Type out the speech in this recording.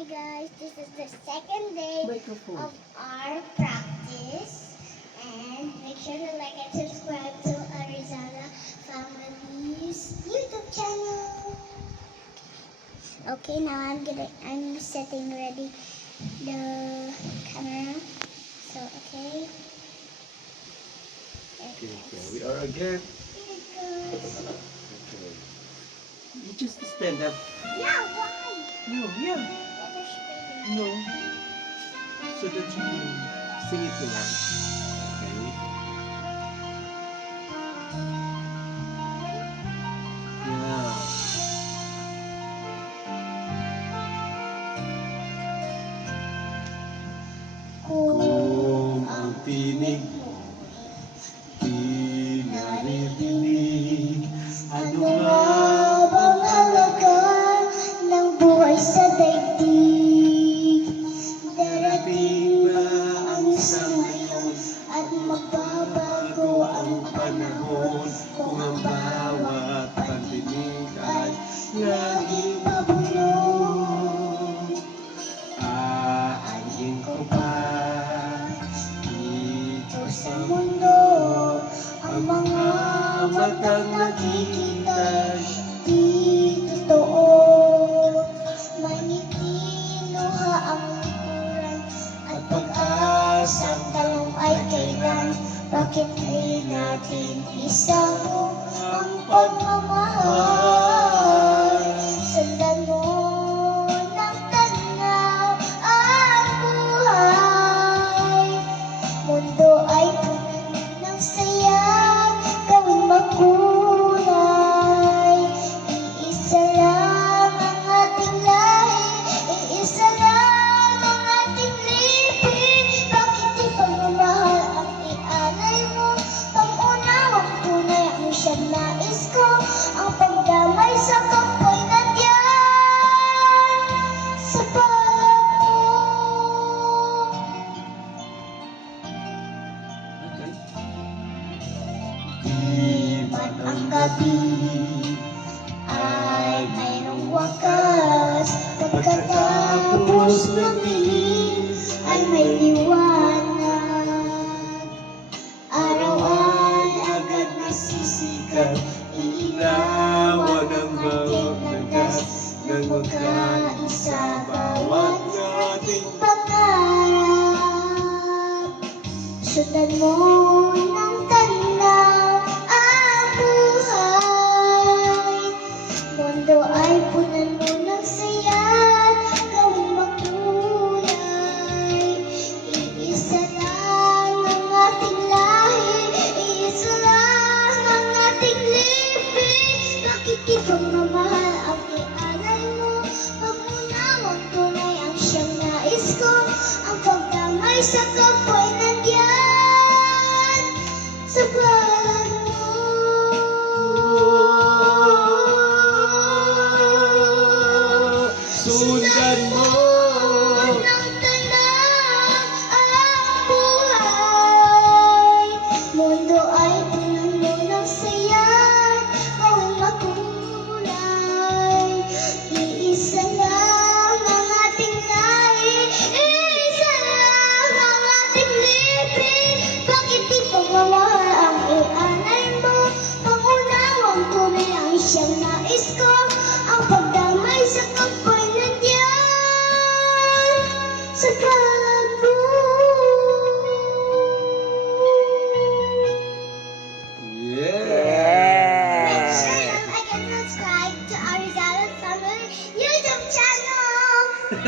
Hi guys, this is the second day Microphone. of our practice, and make sure to like and subscribe to Arizala Family's YouTube channel. Okay, now I'm setting ready the camera. So okay. Okay, we are again. Here it goes. Okay. You just stand up. Yeah, why? No, yeah. No. So that you can sing it along. Okay. Yeah. Kung ang tinig di naririnig, ano nga bang halaga ng buhay sa daigdig? darating ba ang isang ngayon at magbabago ang panahon kung ang bawat pandinig ay laging pabulong? Aanin ko pa dito sa mundo ang mga matang nakikita'y di totoo. Manitinuha ang likuran at pag-asang tanong ay kailan. Bakit ay natin isang ang pagmamahal? Sundan mo ng tanaw ang buhay. Mundo ay punan ng saya, gawing makulay. Iisa lang ang ating lahi, iisa lang ang ating lipi. Bakit di pagmamahal ang ialay mo? Pag-unawang tunay ang siyang nais ko, ang pagdamay sa kapwa'y nandiyan sa palad mo. Okay. Di man ang gabi ay mayroong wakas, pagkatapos ng dilim ay may liwanag. Araw ay agad nasisikat, iilawan ang bawat nagas ng magkaisa bawat ating pangarap. Sundan mo ng tanaw ang buhay. Mundo ay punan mo ng saya, gawing makulay. Iisa lang ang ating lahi, iisa lang ang ating lipi. Bakit di pagmamahal ang ialay mo? Pag-unawang tunay ang siyang nais ko, ang pagdamay sa kapwa'y nandiyan sa palad mo. sundan mo. ng tanaw ang buhay. Mundo ay punan mo ng saya, gawing makulay. Iisa lang ang ating lahi, iisa lang ang ating lipi. Bakit di pagmamahal ang ialay mo? Pag-unawang tunay ang siyang nais ko, ang pagdamay sa kapwa'y nandiyan sa